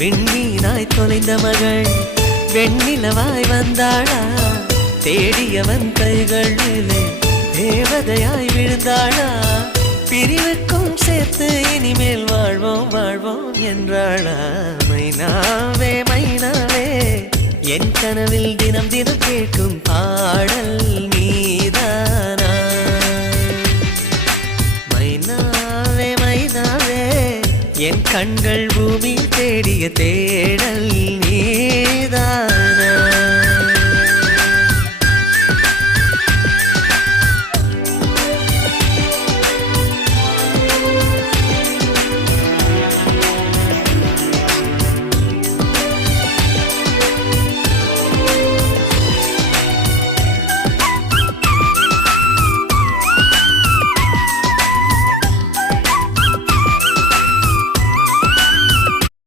விண்மீனாய் தொலைந்த மகள் வெண்ணிலவாய் வந்தாளா தேடியவன் கைகளிலே தேவதையாய் விழுந்தாளா பிரிவுக்கும் சேர்த்து இனிமேல் வாழ்வோம் வாழ்வோம் என்றாளா மைனாவே மைனாவே என் கனவில் தினம் தினம் கேட்கும் பாடல் நீதானா மைனாவே மைனாவே என் கண்கள் பூமி தேடிய தேடல் நீதானா